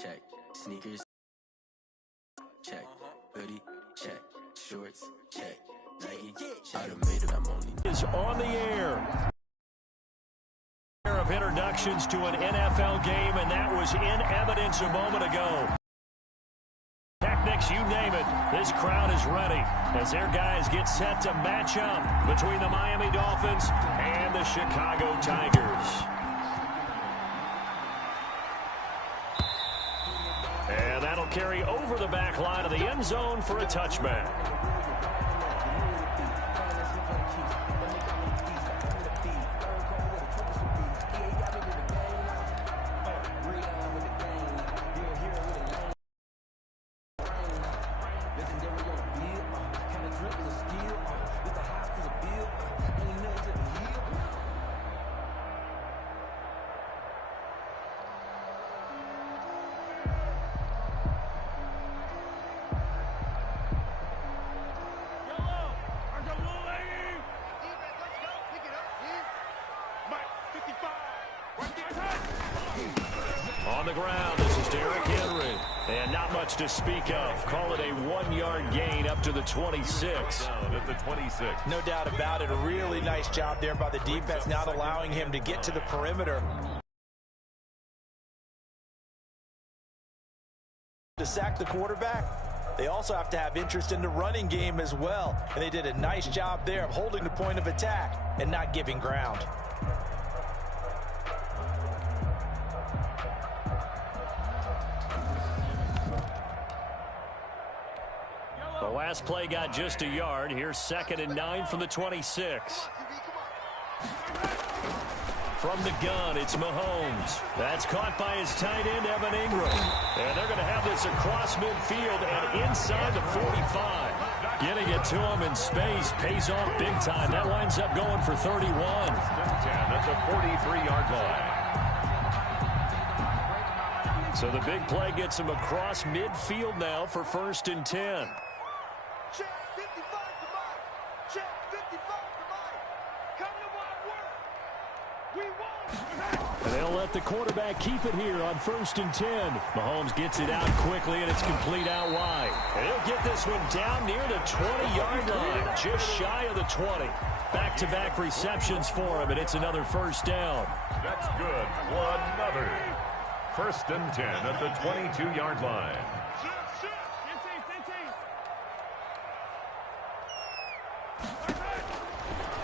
check. Sneakers, check. Hoodie, check. Shorts, check. Nike, check. I done made it, I'm only is on the air. Of introductions to an NFL game, and that was in evidence a moment ago. Technics, you name it, this crowd is ready as their guys get set to match up between the Miami Dolphins and the Chicago Tigers. And that'll carry over the back line of the end zone for a touchback. On the ground, this is Derrick Henry. And not much to speak of. Call it a 1-yard gain up to the 26. Down at the 26. No doubt about it. A really nice job there by the defense, not allowing him to get to the perimeter. To sack the quarterback, they also have to have interest in the running game as well. And they did a nice job there of holding the point of attack and not giving ground. The last play got just a yard. Here's 2nd and 9 from the 26. From the gun, it's Mahomes. That's caught by his tight end, Evan Ingram. And they're going to have this across midfield and inside the 45. Getting it to him in space pays off big time. That winds up going for 31. 10 at the 43-yard line. So the big play gets him across midfield now for 1st and 10. Check 55 to Mike. Check 55 to Mike. Come to my work. We won. And they'll let the quarterback keep it here on 1st and 10. Mahomes gets it out quickly, and it's complete out wide. And he'll get this one down near the 20-yard line, just shy of the 20. Back-to-back receptions for him, and it's another 1st down. That's good for another. 1st and 10 at the 22-yard line.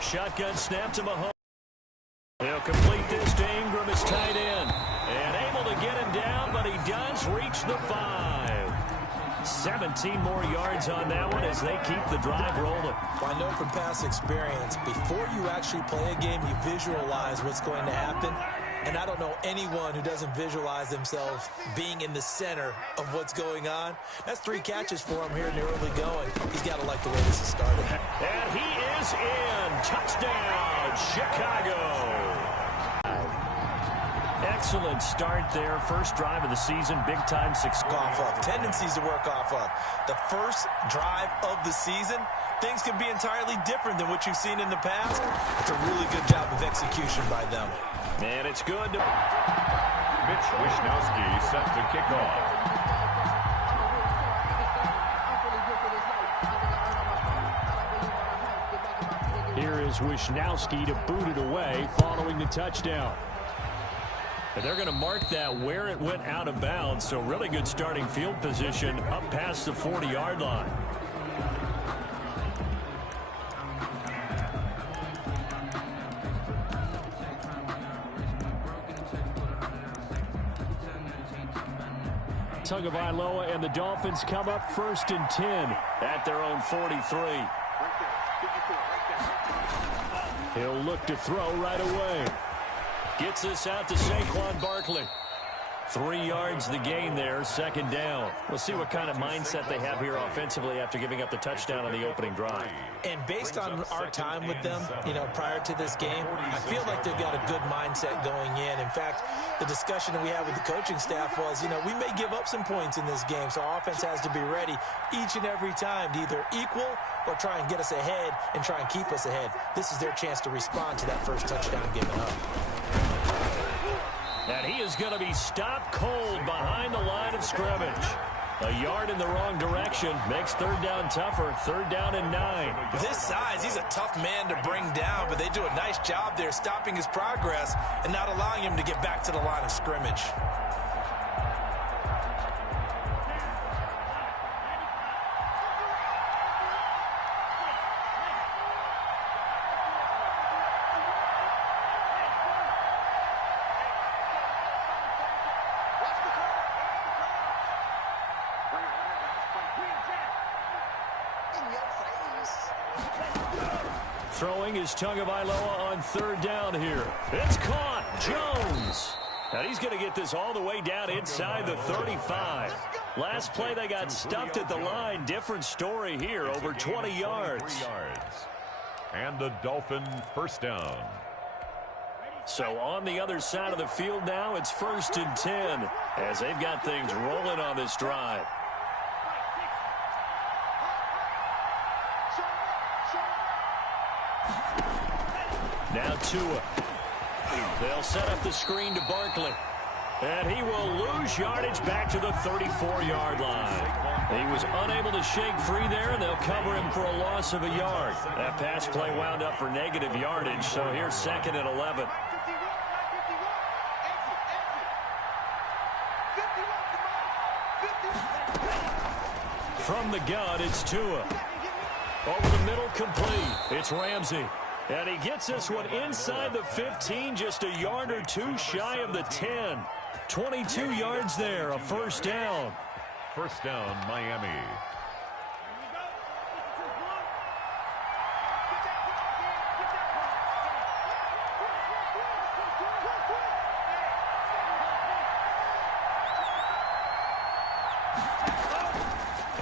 Shotgun snap to Mahomes. He'll complete this to Ingram, his tight end. And able to get him down, but he does reach the 5. 17 more yards on that one as they keep the drive rolling. Well, I know from past experience, before you actually play a game, you visualize what's going to happen. And I don't know anyone who doesn't visualize themselves being in the center of what's going on. That's 3 catches for him here in the early going. He's got to like the way this is started. And he is in. Touchdown, Chicago. Excellent start there. First drive of the season. Big-time success. Off of. Tendencies to work off of. The first drive of the season, things can be entirely different than what you've seen in the past. It's a really good job of execution by them. And it's good. Mitch Wishnowski set to kick off. Here is Wishnowski to boot it away following the touchdown. And they're going to mark that where it went out of bounds. So really good starting field position up past the 40-yard line. Tagovailoa and the Dolphins come up 1st and 10 at their own 43. He'll look to throw right away. Gets this out to Saquon Barkley. 3 yards the gain there, 2nd down. We'll see what kind of mindset they have here offensively after giving up the touchdown on the opening drive. And based on our time with them, prior to this game, I feel like they've got a good mindset going in. In fact, the discussion that we had with the coaching staff was, we may give up some points in this game, so our offense has to be ready each and every time to either equal or try and get us ahead and try and keep us ahead. This is their chance to respond to that first touchdown given up. And he is going to be stopped cold behind the line of scrimmage. A yard in the wrong direction makes third down tougher. Third down and 9. With his size, he's a tough man to bring down, but they do a nice job there stopping his progress and not allowing him to get back to the line of scrimmage. Throwing is Tagovailoa on third down here. It's caught. Jones. And he's going to get this all the way down inside the 35. Last play they got stuffed at the line. Different story here. Over 20 yards. And the Dolphin first down. So on the other side of the field now, it's 1st and 10 as they've got things rolling on this drive. Now Tua. They'll set up the screen to Barkley. And he will lose yardage back to the 34-yard line. He was unable to shake free there, and they'll cover him for a loss of a yard. That pass play wound up for negative yardage, so here's 2nd and 11. From the gun, it's Tua. Over the middle, complete. It's Ramsey. And he gets this one inside the 15, just a yard or two shy of the 10. 22 yards there, a first down. First down, Miami.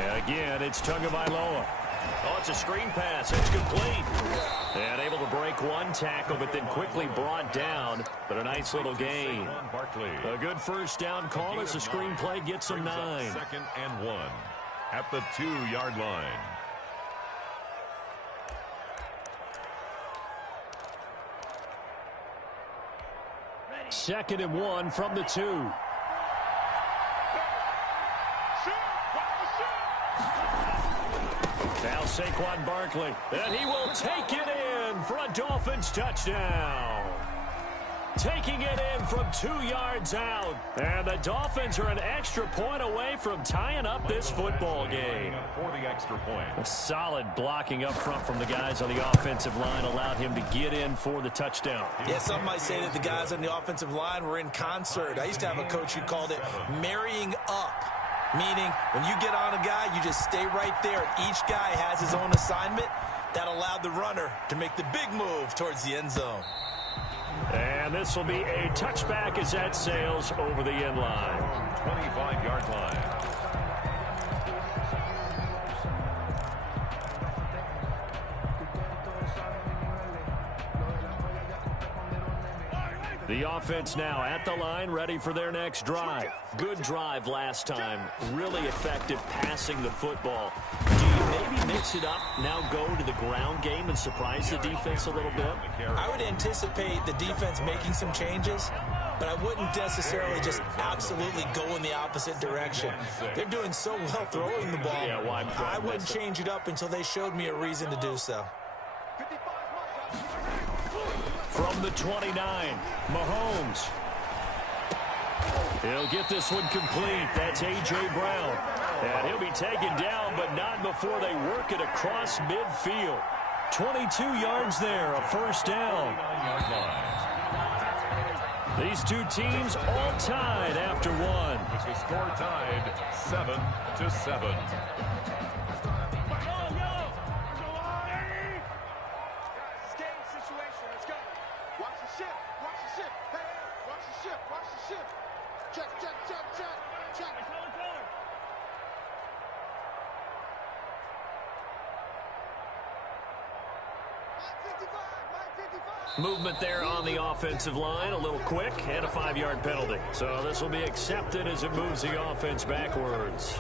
And again, it's Tagovailoa. Oh, it's a screen pass. It's complete. And able to break one tackle, but then quickly brought down. But a nice little gain. A good first down call as the screenplay gets him 9. 2nd and 1 at the 2-yard line. Second and 1 from the 2. Now Saquon Barkley, and he will take it in for a Dolphins touchdown. Taking it in from 2 yards out. And the Dolphins are an extra point away from tying up this football game. For the extra point. A solid blocking up front from the guys on the offensive line allowed him to get in for the touchdown. Yeah, some might say that the guys on the offensive line were in concert. I used to have a coach who called it marrying up. Meaning, when you get on a guy, you just stay right there. And each guy has his own assignment. That allowed the runner to make the big move towards the end zone. And this will be a touchback as that sails over the end line. 25-yard line. The offense now at the line, ready for their next drive. Good drive last time. Really effective passing the football. Do you maybe mix it up, now go to the ground game and surprise the defense a little bit? I would anticipate the defense making some changes, but I wouldn't necessarily just absolutely go in the opposite direction. They're doing so well throwing the ball. Yeah, why I wouldn't change it up until they showed me a reason to do so. From the 29, Mahomes. He'll get this one complete. That's A.J. Brown. And he'll be taken down, but not before they work it across midfield. 22 yards there, a first down. These two teams all tied after one. The score tied 7-7. Movement there on the offensive line, a little quick, and a 5-yard penalty. So this will be accepted as it moves the offense backwards.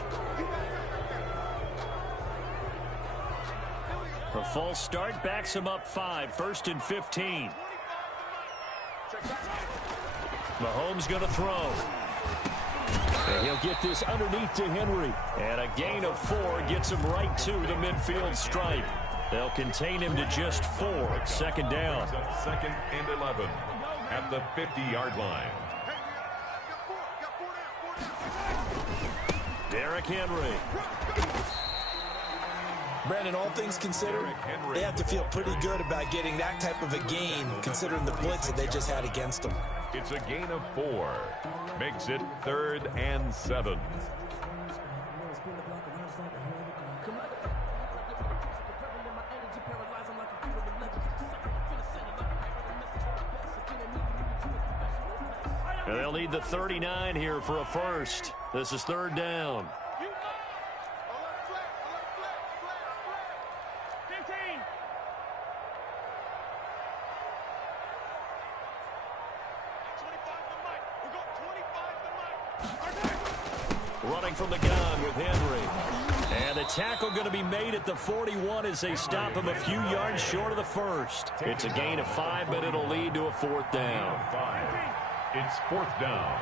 A false start backs him up 5, 1st and 15. Mahomes going to throw. And he'll get this underneath to Henry. And a gain of 4 gets him right to the midfield stripe. They'll contain him to just 4. Second down. Second and 11 at the 50-yard line. Derrick Henry. Brandon, all things considered, they have to feel pretty good about getting that type of a gain, considering the blitz that they just had against them. It's a gain of 4. Makes it 3rd and 7. And they'll need the 39 here for a first. This is 3rd down. Running from the gun with Henry. And the tackle going to be made at the 41 as they stop him a few yards short of the first. It's a gain of 5, but it'll lead to a 4th down. It's 4th down.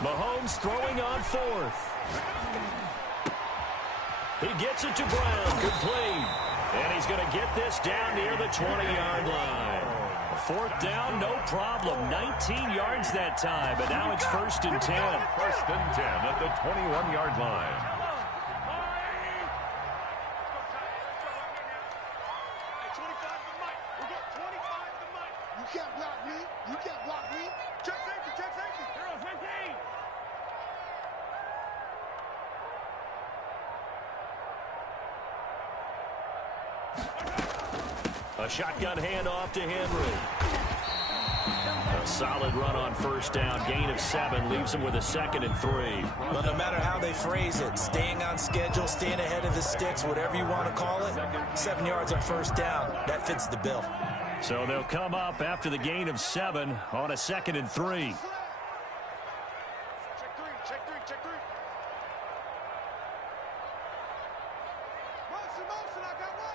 Mahomes throwing on 4th. He gets it to Brown. Complete. And he's going to get this down near the 20-yard line. 4th down, no problem. 19 yards that time, but now it's 1st and 10. 1st and 10 at the 21-yard line. You can't block me. You can't block me. Check safety. Check safety. A shotgun handoff to Henry. A solid run on 1st down. Gain of 7 leaves him with a 2nd and 3. Well, no matter how they phrase it, staying on schedule, staying ahead of the sticks, whatever you want to call it, 7 yards on 1st down, that fits the bill. So they'll come up after the gain of 7 on a 2nd and 3. Check 3. Check 3. Check 3. Motion. I got one.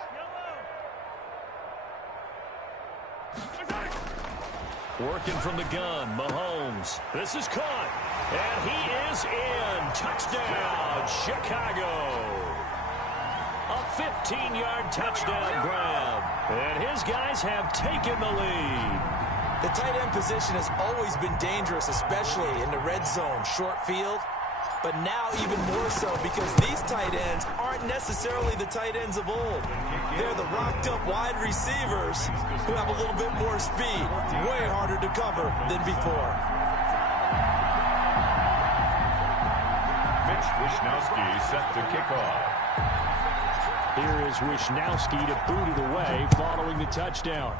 Working from the gun, Mahomes. This is caught. And he is in. Touchdown, Chicago. A 15-yard touchdown grab. And his guys have taken the lead. The tight end position has always been dangerous, especially in the red zone, short field. But now even more so because these tight ends aren't necessarily the tight ends of old. They're the rocked-up wide receivers who have a little bit more speed, way harder to cover than before. Mitch Wishnowsky set to kick off. Here is Wishnowsky to boot it away following the touchdown.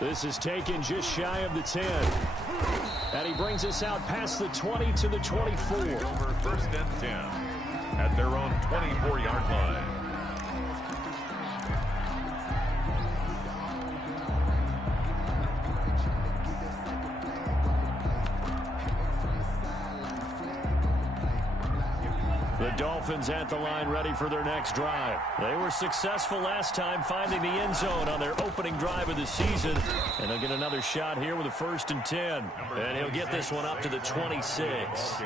This is taken just shy of the 10. And he brings us out past the 20 to the 24. Over 1st and 10 at their own 24-yard line. The Dolphins at the line ready for their next drive. They were successful last time finding the end zone on their opening drive of the season. And they'll get another shot here with a 1st and 10. And he'll get this one up to the 26.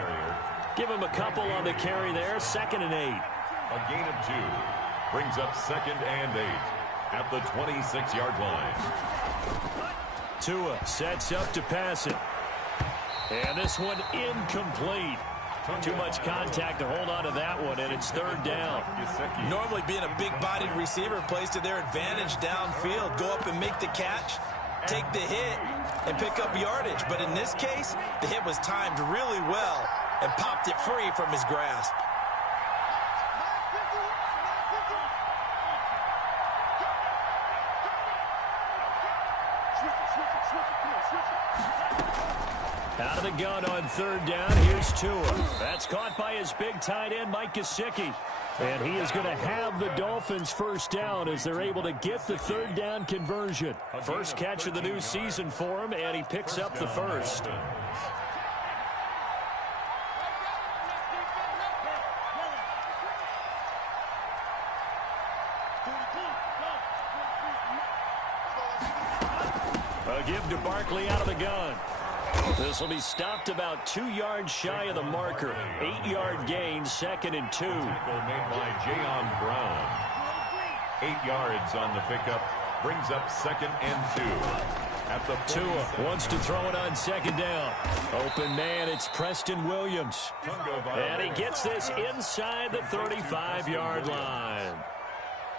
Give him a couple on the carry there. 2nd and 8. A gain of 2 brings up 2nd and 8 at the 26-yard line. Tua sets up to pass it. And this one incomplete. Too much contact to hold on to that one, and it's 3rd down. Normally being a big-bodied receiver plays to their advantage downfield. Go up and make the catch, take the hit, and pick up yardage. But in this case, the hit was timed really well and popped it free from his grasp. Out of the gun on 3rd down, here's Tua. That's caught by his big tight end, Mike Gesicki. And he is going to have the Dolphins 1st down as they're able to get the 3rd down conversion. First catch of the new season for him, and he picks up the 1st. A give to Barkley out of the gun. This will be stopped about 2 yards shy of the marker. 8-yard gain, 2nd and 2. Tackle made by Jayon Brown. 8 yards on the pickup. Brings up 2nd and 2. At the Tua wants to throw it on 2nd down. Open man, it's Preston Williams. And he gets this inside the 35-yard line.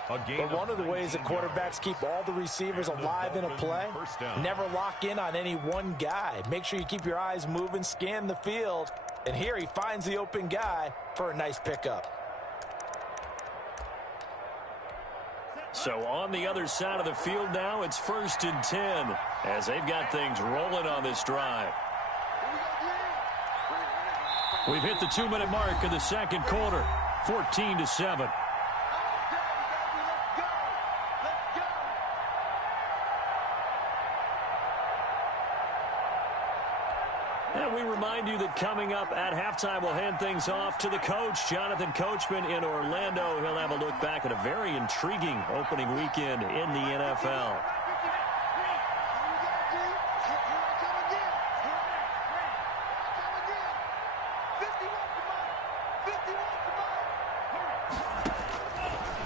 But one of the ways that quarterbacks keep all the receivers alive in a play, never lock in on any one guy. Make sure you keep your eyes moving, scan the field. And here he finds the open guy for a nice pickup. So on the other side of the field now, it's 1st and 10 as they've got things rolling on this drive. We've hit the 2-minute mark of the 2nd quarter, 14-7. And we remind you that coming up at halftime, we'll hand things off to the coach, Jonathan Coachman in Orlando. He'll have a look back at a very intriguing opening weekend in the NFL.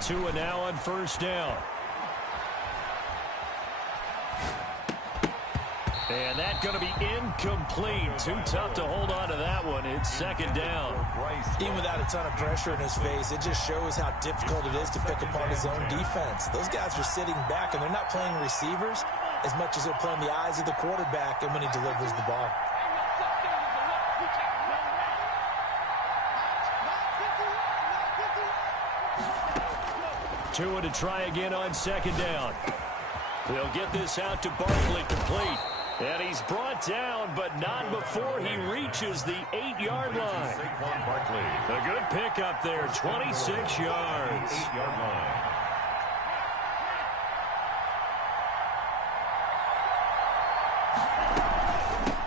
Tua now on 1st down. And that's going to be incomplete. Too tough to hold on to that one. It's 2nd down. Even without a ton of pressure in his face, it just shows how difficult it is to pick apart his own defense. Those guys are sitting back, and they're not playing receivers as much as they're playing the eyes of the quarterback and when he delivers the ball. Tua to try again on 2nd down. He'll get this out to Barkley, complete. And he's brought down, but not before he reaches the 8-yard line. A good pickup there, 26 yards. 8-yard line.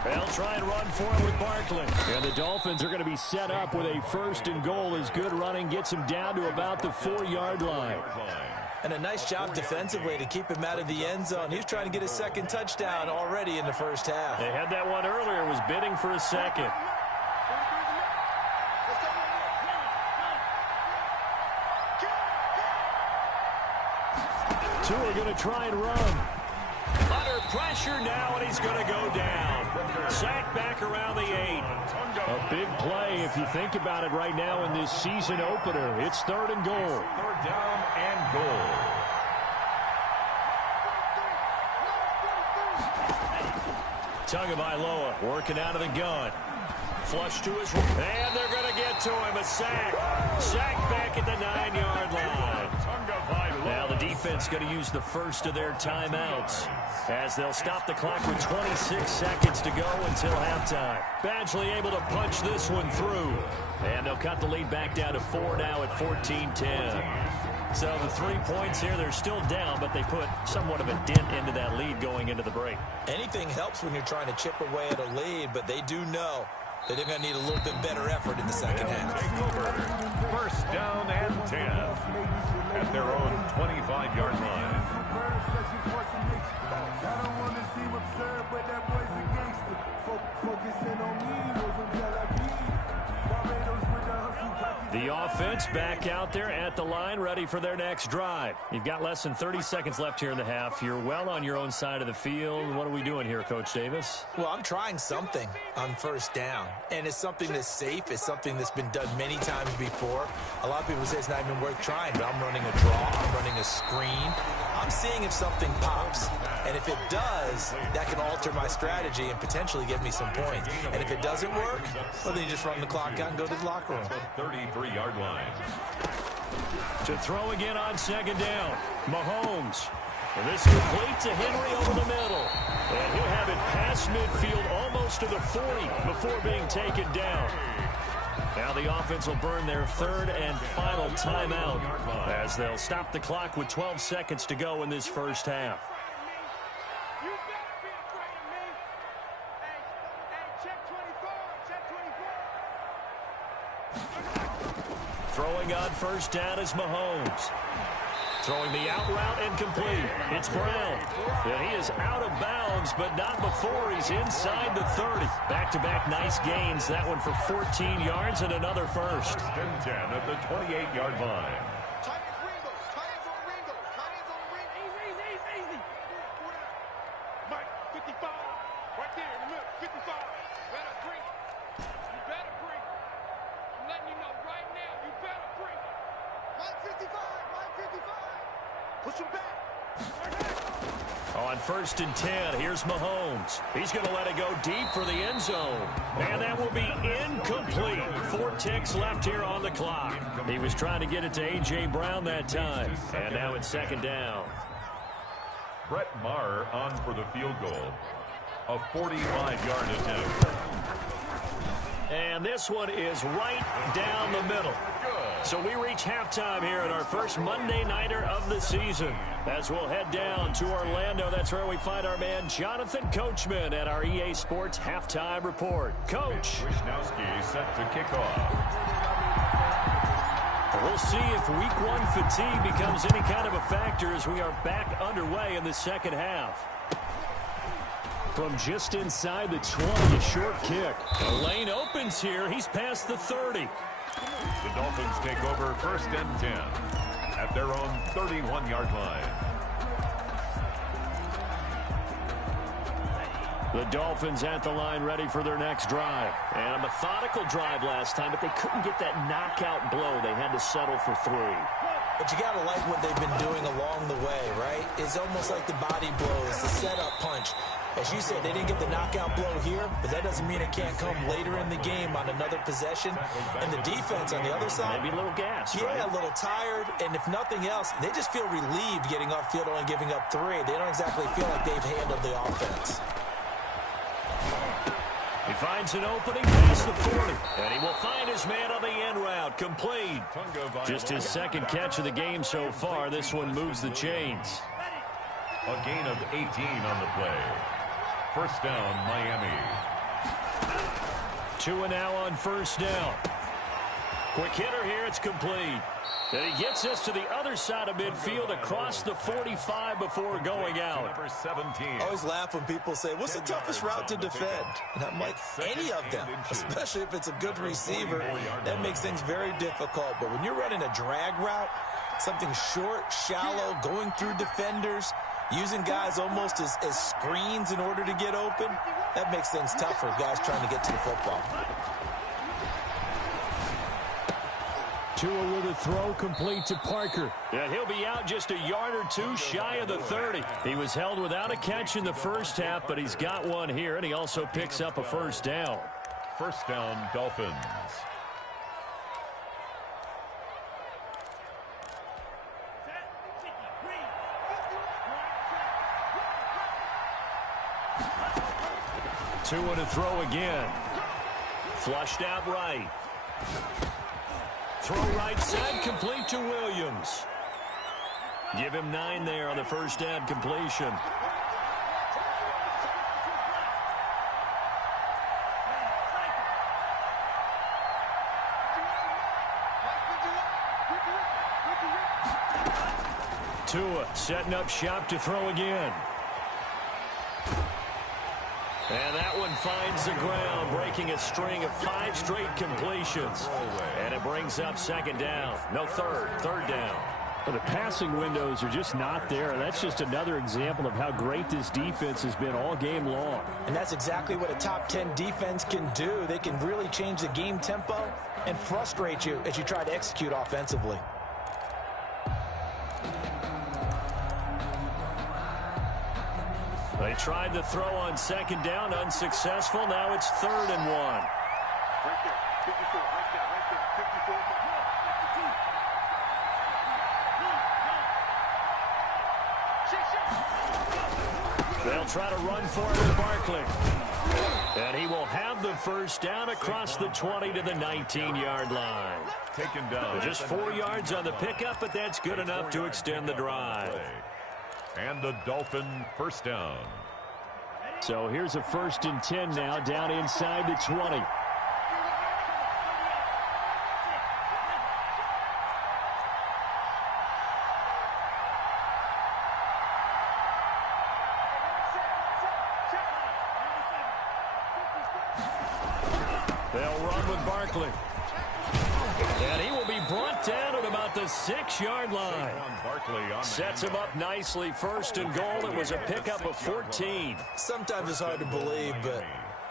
They'll try and run for it with Barkley. And the Dolphins are going to be set up with a 1st and goal as good running gets him down to about the 4-yard line. And a nice job defensively to keep him out of the end zone. He's trying to get his 2nd touchdown already in the 1st half. They had that one earlier, was bidding for a 2nd. Tua going to try and run. Under pressure now, and he's going to go down. Sacked back around the 8. A big play if you think about it right now in this season opener. It's 3rd and goal. 3rd down and goal. Tagovailoa working out of the gun. Flush to his right. And they're going to get to him. A sack. Sack back at the 9-yard line. Now the defense going to use the first of their timeouts as they'll stop the clock with 26 seconds to go until halftime. Badgley able to punch this one through. And they'll cut the lead back down to 4 now at 14-10. So the 3 points here, they're still down, but they put somewhat of a dent into that lead going into the break. Anything helps when you're trying to chip away at a lead, but they do know that they're going to need a little bit better effort in the 2nd half. 1st down and 10 at their own 25-yard line. The offense back out there at the line, ready for their next drive. You've got less than 30 seconds left here in the half. You're well on your own side of the field. What are we doing here, Coach Davis? Well, I'm trying something on 1st down, and it's something that's safe. It's something that's been done many times before. A lot of people say it's not even worth trying, but I'm running a draw. I'm running a screen. I'm seeing if something pops, and if it does, that can alter my strategy and potentially get me some points. And if it doesn't work, well, then you just run the clock out and go to the locker room. 33-yard line. To throw again on 2nd down, Mahomes. And this complete to Henry over the middle. And he'll have it past midfield almost to the 40 before being taken down. Now the offense will burn their 3rd and final timeout as they'll stop the clock with 12 seconds to go in this 1st half. Throwing on 1st down is Mahomes. Throwing the out route and complete. It's Brown. And he is out of bounds, but not before he's inside the 30. Back-to-back nice gains. That one for 14 yards and another first. 10 at the 28-yard line. Mike, 55. Right there in the middle. 55. Better breathe. You better breathe. I'm letting you know right now, you better breathe. Mike 55. Mike 55. Push him back. On 1st and 10, here's Mahomes. He's going to let it go deep for the end zone. And that will be incomplete. 4 ticks left here on the clock. He was trying to get it to A.J. Brown that time. And now it's 2nd down. Brett Maher on for the field goal. A 45-yard attempt. And this one is right down the middle. So we reach halftime here at our first Monday Nighter of the season. As we'll head down to Orlando, that's where we find our man Jonathan Coachman at our EA Sports Halftime Report. Coach. Wisnowski set to kick off. We'll see if week 1 fatigue becomes any kind of a factor as we are back underway in the second half. From just inside the 20, a short kick. The lane opens here. He's past the 30. The Dolphins take over 1st and 10 at their own 31-yard line. The Dolphins at the line ready for their next drive. And a methodical drive last time, but they couldn't get that knockout blow. They had to settle for 3. But you got to like what they've been doing along the way, right? It's almost like the body blows, the setup punch. As you said, they didn't get the knockout blow here, but that doesn't mean it can't come later in the game on another possession. And the defense on the other side, maybe a little gas, yeah, right? a little tired. And if nothing else, they just feel relieved getting off field only giving up 3. They don't exactly feel like they've handled the offense. He finds an opening past the 40, and he will find his man on the end route, complete. Just his 2nd catch of the game so far. This one moves the chains. A gain of 18 on the play. 1st down, Miami. Tua now on 1st down. Quick hitter here, it's complete. And he gets us to the other side of midfield across the 45 before going out. Number 17. I always laugh when people say, what's the toughest route to defend? And I'm like, any of them, especially if it's a good receiver. That makes things very difficult. But when you're running a drag route, something short, shallow, going through defenders, using guys almost as screens in order to get open, that makes things tough for guys trying to get to the football. Tua with a throw complete to Parker. And he'll be out just a yard or 2 shy of the 30. He was held without a catch in the first half, but he's got one here, and he also picks up a 1st down. 1st down, Dolphins. Tua to throw again. Flushed out right. Throw right side, complete to Williams. Give him 9 there on the 1st down completion. Tua setting up shop to throw again. And that one finds the ground, breaking a string of 5 straight completions. And it brings up 2nd down. No, 3rd down. Well, the passing windows are just not there. That's just another example of how great this defense has been all game long. And that's exactly what a top 10 defense can do. They can really change the game tempo and frustrate you as you try to execute offensively. They tried the throw on 2nd down, unsuccessful. Now it's 3rd and 1. Right there, 54, right there, 54. They'll try to run for it with Barkley. And he will have the 1st down across the 20 to the 19-yard line. Taken down. Just 4 yards on the pickup, but that's good enough to extend the drive. And the Dolphin 1st down. So here's a 1st and 10 now, down inside the 20. They'll run with Barkley. And he will be brought down at about the 6-yard line. Sets him up nicely. First and goal. It was a pickup of 14. Sometimes it's hard to believe, but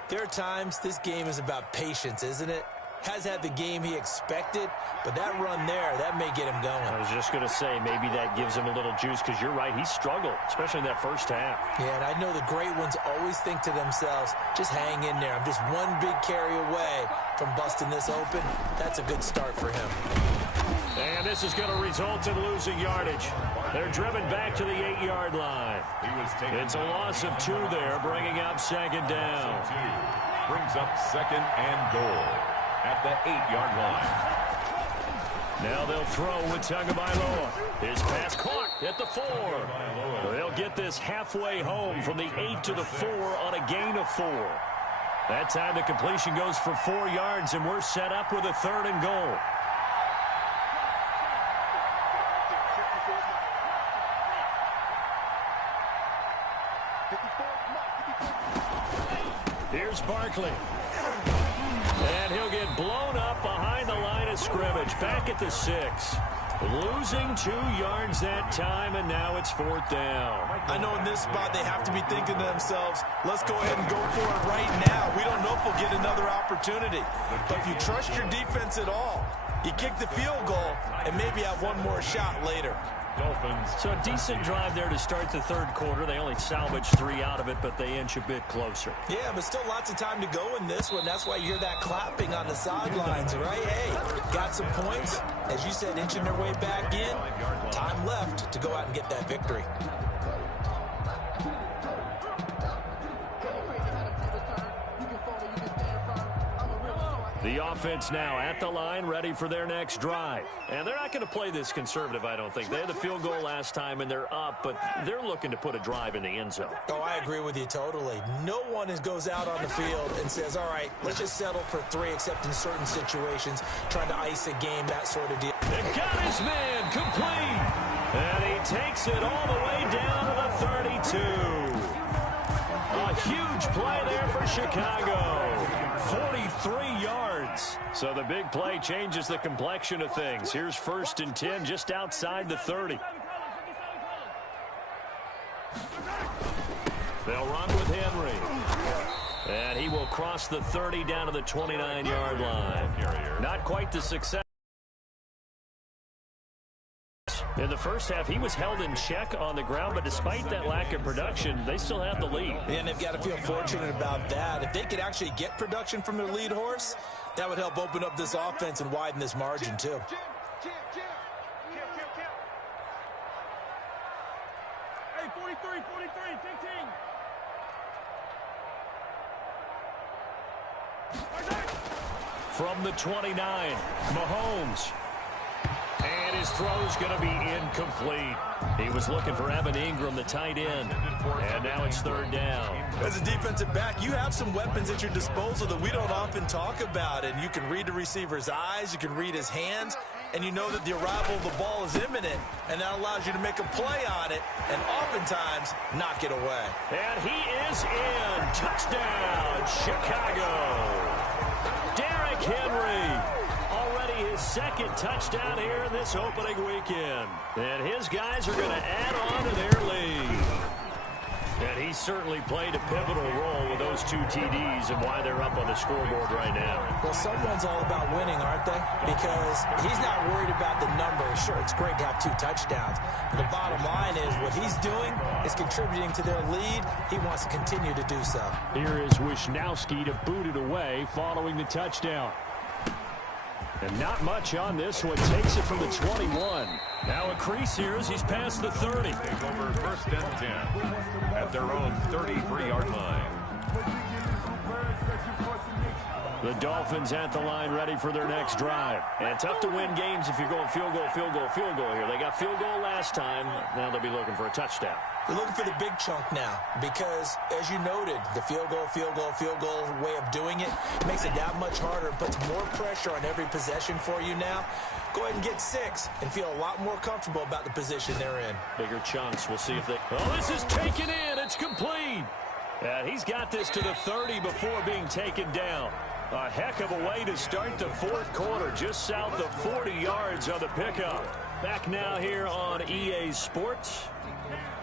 there are times this game is about patience, isn't it? Has had the game he expected, but that run there, that may get him going. I was just going to say, maybe that gives him a little juice, because you're right, he struggled, especially in that first half. Yeah, and I know the great ones always think to themselves, just hang in there. I'm just one big carry away from busting this open. That's a good start for him. And this is going to result in losing yardage. They're driven back to the 8-yard line. It's a loss of 2 there, bringing up second down. Brings up second and goal at the 8-yard line. Now they'll throw with Tagovailoa. His pass caught at the 4. They'll get this halfway home from the 8 to the 4 on a gain of 4. That time the completion goes for 4 yards, and we're set up with a 3rd and goal. Here's Barkley. And he'll get blown up behind the line of scrimmage. Back at the 6. Losing 2 yards that time, and now it's 4th down. I know in this spot they have to be thinking to themselves, let's go ahead and go for it right now. We don't know if we'll get another opportunity. But if you trust your defense at all, you kick the field goal and maybe have one more shot later. Dolphins. So a decent drive there to start the 3rd quarter. They only salvaged 3 out of it, but they inch a bit closer. Yeah, but still lots of time to go in this one. That's why you hear that clapping on the sidelines, right? Hey, got some points. As you said, inching their way back in. Time left to go out and get that victory. The offense now at the line, ready for their next drive. And they're not going to play this conservative, I don't think. They had the field goal last time, and they're up, but they're looking to put a drive in the end zone. Oh, I agree with you totally. No one goes out on the field and says, all right, let's just settle for 3, except in certain situations, trying to ice a game, that sort of deal. They got his man complete. And he takes it all the way down to the 32. A huge play there for Chicago. 43 yards. So the big play changes the complexion of things. Here's 1st and 10 just outside the 30. They'll run with Henry. And he will cross the 30 down to the 29-yard line. Not quite the success. In the first half, he was held in check on the ground, but despite that lack of production, they still have the lead. And they've got to feel fortunate about that. If they could actually get production from their lead horse, that would help open up this offense and widen this margin, too. Hey, 43, 15. From the 29, Mahomes. And his throw's going to be incomplete. He was looking for Evan Ingram, the tight end. And now it's 3rd down. As a defensive back, you have some weapons at your disposal that we don't often talk about. And you can read the receiver's eyes, you can read his hands, and you know that the arrival of the ball is imminent. And that allows you to make a play on it and oftentimes knock it away. And he is in. Touchdown, Chicago. Derrick Henry. Already his 2nd touchdown here in this opening weekend. And his guys are going to add on to their lead. And he certainly played a pivotal role with those 2 TDs and why they're up on the scoreboard right now. Well, someone's all about winning, aren't they? Because he's not worried about the numbers. Sure, it's great to have 2 touchdowns. But the bottom line is what he's doing is contributing to their lead. He wants to continue to do so. Here is Wisnowski to boot it away following the touchdown. And not much on this one. Takes it from the 21. Now a crease here as he's past the 30. Take over 1st and 10 at their own 33-yard line. The Dolphins at the line ready for their next drive. And tough to win games if you're going field goal, field goal, field goal here. They got field goal last time. Now they'll be looking for a touchdown. They're looking for the big chunk now because, as you noted, the field goal way of doing it makes it that much harder and puts more pressure on every possession for you now. Go ahead and get 6 and feel a lot more comfortable about the position they're in. Bigger chunks. We'll see if they... Oh, this is taken in. It's complete. And he's got this to the 30 before being taken down. A heck of a way to start the fourth quarter, just south of 40 yards on the pickup. Back now here on EA Sports.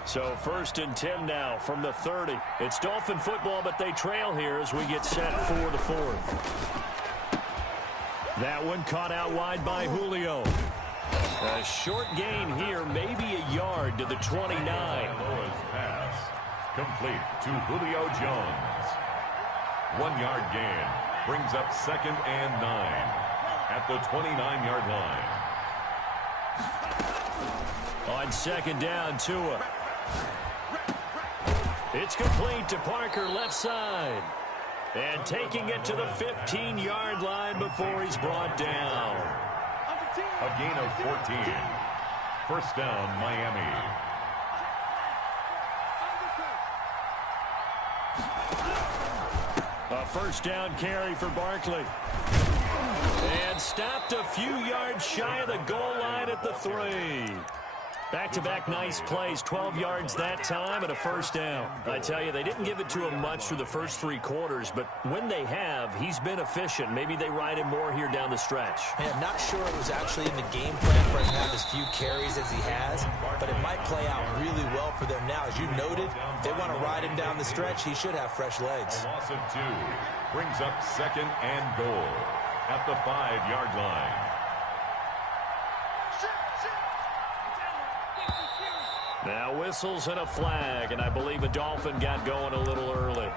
So 1st and 10 now from the 30. It's Dolphin football, but they trail here as we get set for the fourth. That one caught out wide by Julio. A short gain here, maybe a yard to the 29. Noah's pass complete to Julio Jones. 1 yard gain brings up 2nd and 9 at the 29-yard line. On 2nd down, Tua. It's complete to Parker left side. And taking it to the 15-yard line before he's brought down. A gain of 14. 1st down, Miami. A 1st down carry for Barkley. And stopped a few yards shy of the goal line at the 3. Back-to-back nice plays, 12 yards that time and a 1st down. I tell you, they didn't give it to him much through the first 3 quarters, but when they have, he's been efficient. Maybe they ride him more here down the stretch. Man, I'm not sure it was actually in the game plan for him to have as few carries as he has, but it might play out really well for them now. As you noted, if they want to ride him down the stretch, he should have fresh legs. A loss of 2 brings up 2nd and goal at the 5-yard line. Now whistles and a flag, and I believe a Dolphin got going a little early.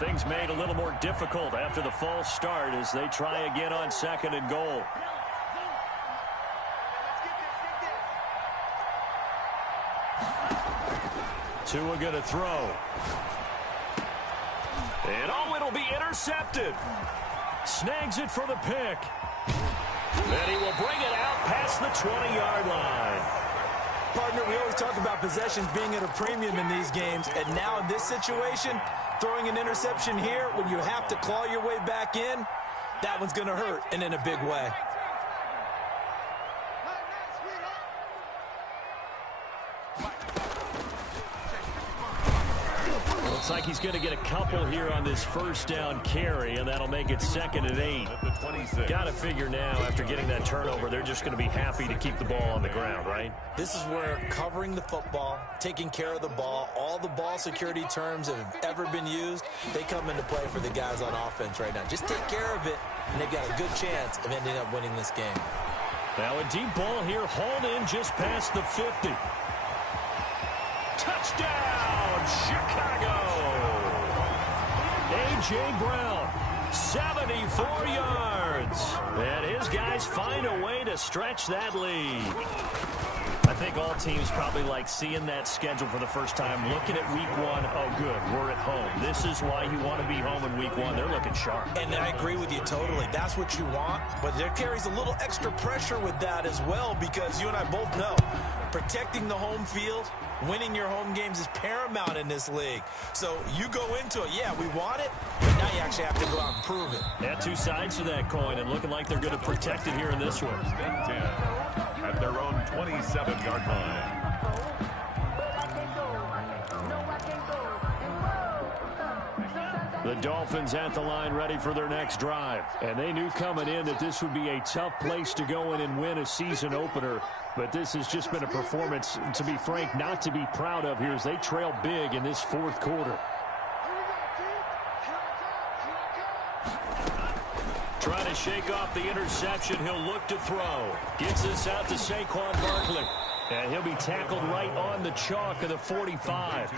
Things made a little more difficult after the false start as they try again on 2nd and goal. Tua going to throw. And it'll be intercepted. Snags it for the pick. And he will bring it out past the 20-yard line. Partner, we always talk about possessions being at a premium in these games, and now in this situation, throwing an interception here when you have to claw your way back in, that one's going to hurt, and in a big way. Looks like he's going to get a couple here on this 1st down carry, and that'll make it 2nd and 8. Got to figure now, after getting that turnover, they're just going to be happy to keep the ball on the ground, right? This is where covering the football, taking care of the ball, all the ball security terms that have ever been used, they come into play for the guys on offense right now. Just take care of it, and they've got a good chance of ending up winning this game. Now a deep ball here, hauled in just past the 50. Touchdown, Chicago! A.J. Brown, 74 yards. And his guys find a way to stretch that lead. I think all teams probably like seeing that schedule for the first time, looking at week 1. Oh, good, we're at home. This is why you want to be home in week 1. They're looking sharp. And I agree with you totally. That's what you want, but there carries a little extra pressure with that as well, because you and I both know protecting the home field, winning your home games is paramount in this league. So you go into it, yeah, we want it, but now you actually have to go out and prove it. Yeah, 2 sides to that coin, and looking like they're going to protect it here in this one. 10 at their own 27-yard line. The Dolphins at the line ready for their next drive. And they knew coming in that this would be a tough place to go in and win a season opener. But this has just been a performance, to be frank, not to be proud of here as they trail big in this 4th quarter. Trying to shake off the interception. He'll look to throw. Gets this out to Saquon Barkley. And he'll be tackled right on the chalk of the 45.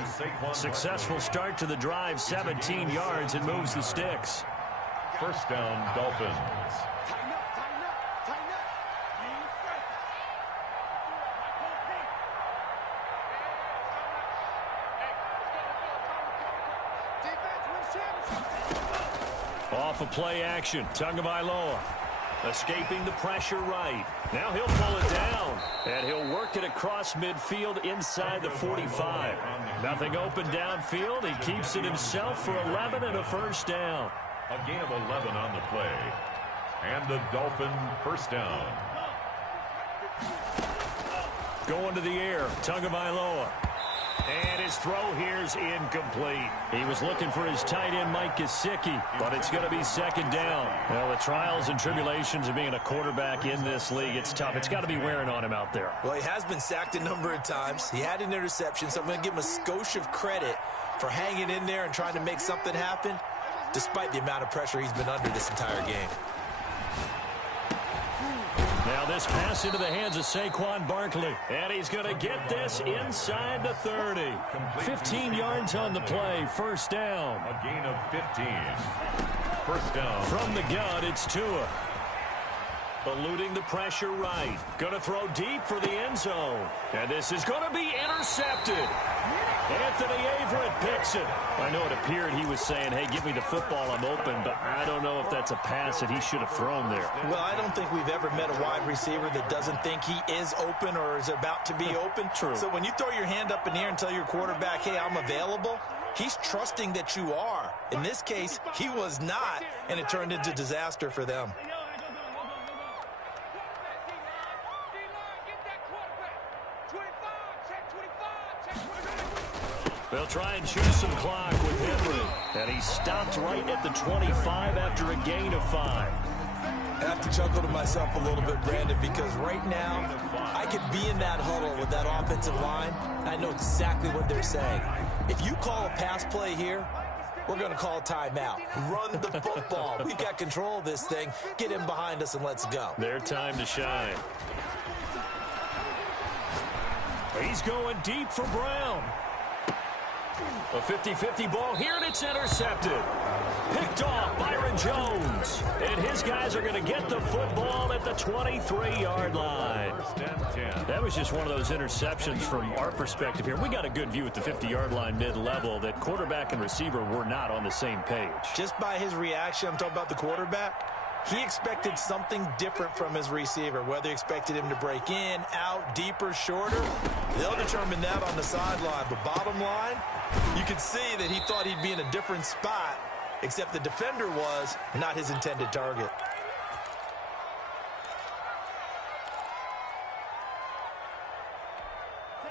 Successful start to the drive, 17 yards, and moves the sticks. 1st down, Dolphins. Off of play action, Tagovailoa escaping the pressure right. Now he'll pull it down, and he'll work it across midfield inside the 45. Nothing open downfield. He keeps it himself for 11 and a 1st down. A gain of 11 on the play. And the Dolphin 1st down. Going to the air, Tagovailoa. And his throw here's incomplete. He was looking for his tight end, Mike Gesicki, but it's going to be second down. Well, the trials and tribulations of being a quarterback in this league, it's tough. It's got to be wearing on him out there. Well, he has been sacked a number of times. He had an interception, so I'm going to give him a skosh of credit for hanging in there and trying to make something happen, despite the amount of pressure he's been under this entire game. Now this pass into the hands of Saquon Barkley. And he's going to get this inside the 30. 15 yards on the play. First down. A gain of 15. First down. From the gun, it's Tua. Eluding the pressure right. Going to throw deep for the end zone. And this is going to be intercepted. Anthony Averett picks it. I know it appeared he was saying, hey, give me the football, I'm open, but I don't know if that's a pass that he should have thrown there. Well, I don't think we've ever met a wide receiver that doesn't think he is open or is about to be open. True. So when you throw your hand up in the air and tell your quarterback, hey, I'm available, he's trusting that you are. In this case, he was not, and it turned into disaster for them. They'll try and choose some clock with Henry. And he stopped right at the 25 after a gain of 5. I have to chuckle to myself a little bit, Brandon, because right now I could be in that huddle with that offensive line. I know exactly what they're saying. If you call a pass play here, we're going to call a timeout. Run the football. We've got control of this thing. Get him behind us and let's go. Their time to shine. He's going deep for Brown. A 50-50 ball here, and it's intercepted. Picked off Byron Jones. And his guys are going to get the football at the 23-yard line. That was just one of those interceptions from our perspective here. We got a good view at the 50-yard line mid-level that quarterback and receiver were not on the same page. Just by his reaction, I'm talking about the quarterback, he expected something different from his receiver, whether he expected him to break in, out, deeper, shorter. They'll determine that on the sideline. But bottom line, you could see that he thought he'd be in a different spot, except the defender was not his intended target.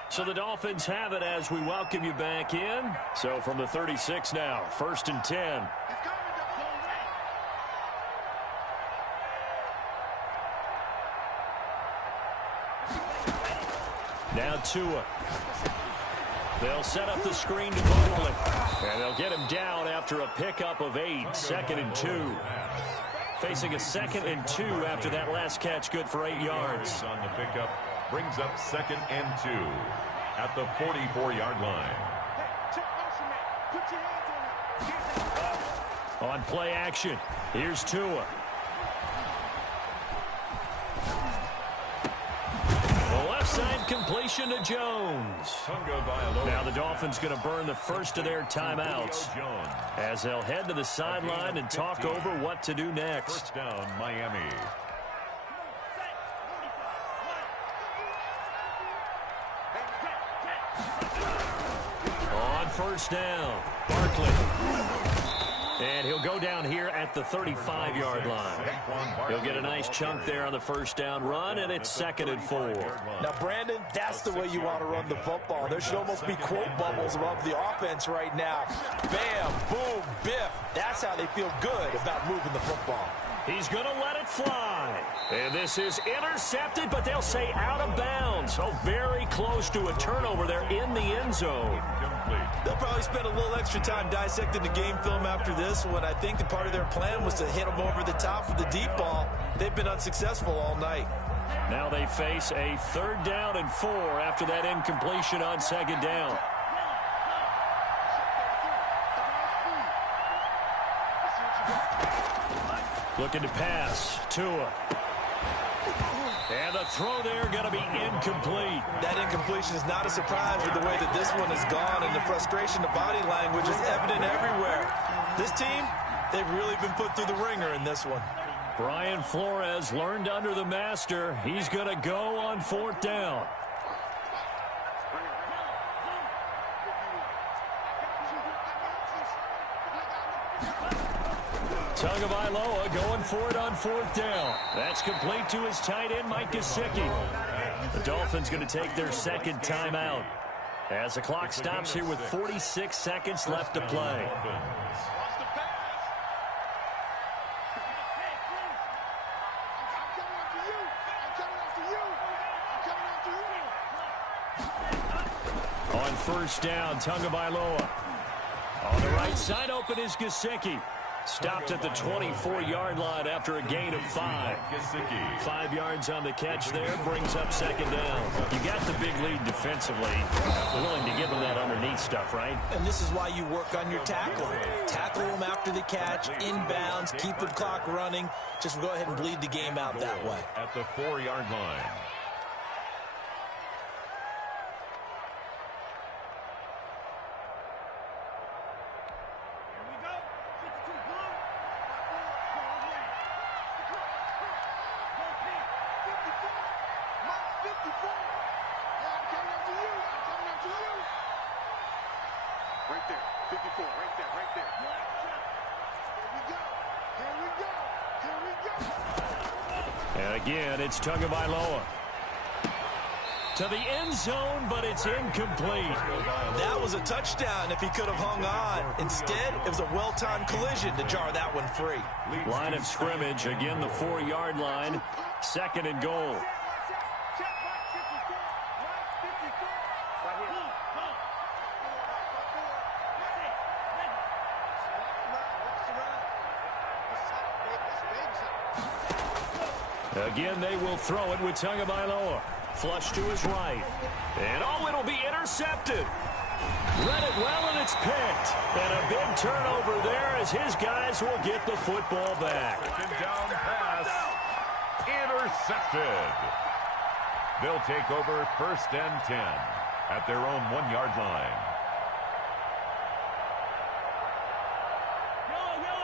So the Dolphins have it as we welcome you back in. So from the 36 now, 1st and 10. Now Tua. They'll set up the screen to Barkley. And they'll get him down after a pickup of 8. 2nd and 2. Facing a 2nd and 2 after that last catch, good for 8 yards. On the pickup brings up 2nd and 2 at the 44-yard line. On play action, here's Tua. Side completion to Jones. Now the Dolphins going to burn the first of their timeouts as they'll head to the sideline and talk over what to do next. First down, Miami. On first down, Barkley. And he'll go down here at the 35-yard line. He'll get a nice chunk there on the first down run, and it's 2nd and 4. Now, Brandon, that's the way you want to run the football. There should almost be quote bubbles above the offense right now. Bam, boom, biff. That's how they feel good about moving the football. He's going to let it fly. And this is intercepted, but they'll say out of bounds. So very close to a turnover there in the end zone. They'll probably spend a little extra time dissecting the game film after this one. I think that part of their plan was to hit them over the top with the deep ball. They've been unsuccessful all night. Now they face a 3rd down and 4 after that incompletion on 2nd down. Looking to pass. Tua. And the throw there going to be incomplete. That incompletion is not a surprise with the way that this one has gone, and the frustration, the body language is evident everywhere. This team, they've really been put through the ringer in this one. Brian Flores learned under the master. He's going to go on 4th down. Tagovailoa going for it on 4th down. That's complete to his tight end, Mike Gesicki. The Dolphins going to take their second timeout as the clock stops here with 46 seconds left to play. On first down, Tagovailoa. On the right side, open is Gesicki. Stopped at the 24-yard line after a gain of 5. 5 yards on the catch there, brings up second down. You got the big lead defensively. Willing to give them that underneath stuff, right? And this is why you work on your tackling. Tackle them after the catch, inbounds, keep the clock running. Just go ahead and bleed the game out that way. At the 4-yard line. And again, it's Tagovailoa. To the end zone, but it's incomplete. That was a touchdown if he could have hung on. Instead, it was a well-timed collision to jar that one free. Line of scrimmage, again the 4-yard line. Second and goal. Again, they will throw it with Tagovailoa. Flush to his right. And oh, it'll be intercepted. Read it well, and it's picked. And a big turnover there as his guys will get the football back. Second down pass. Intercepted. They'll take over first and 10 at their own 1-yard line.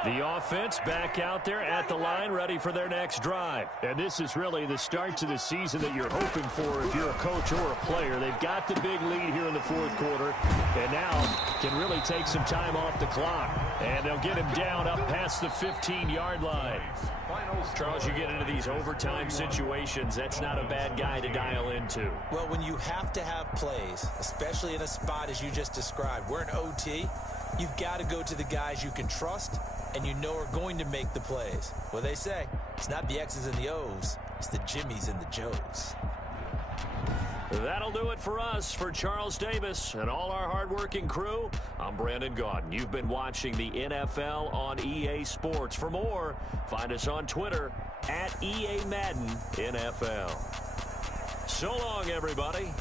The offense back out there at the line, ready for their next drive. And this is really the start to the season that you're hoping for if you're a coach or a player. They've got the big lead here in the fourth quarter, and now can really take some time off the clock. And they'll get him down up past the 15-yard line. Charles, you get into these overtime situations, that's not a bad guy to dial into. Well, when you have to have plays, especially in a spot as you just described, we're in OT, you've got to go to the guys you can trust and you know are going to make the plays. Well, they say it's not the X's and the O's, it's the Jimmies and the Joes. That'll do it for us. For Charles Davis and all our hardworking crew, I'm Brandon Gaudin. You've been watching the NFL on EA Sports. For more, find us on Twitter @EA Madden NFL. So long, everybody.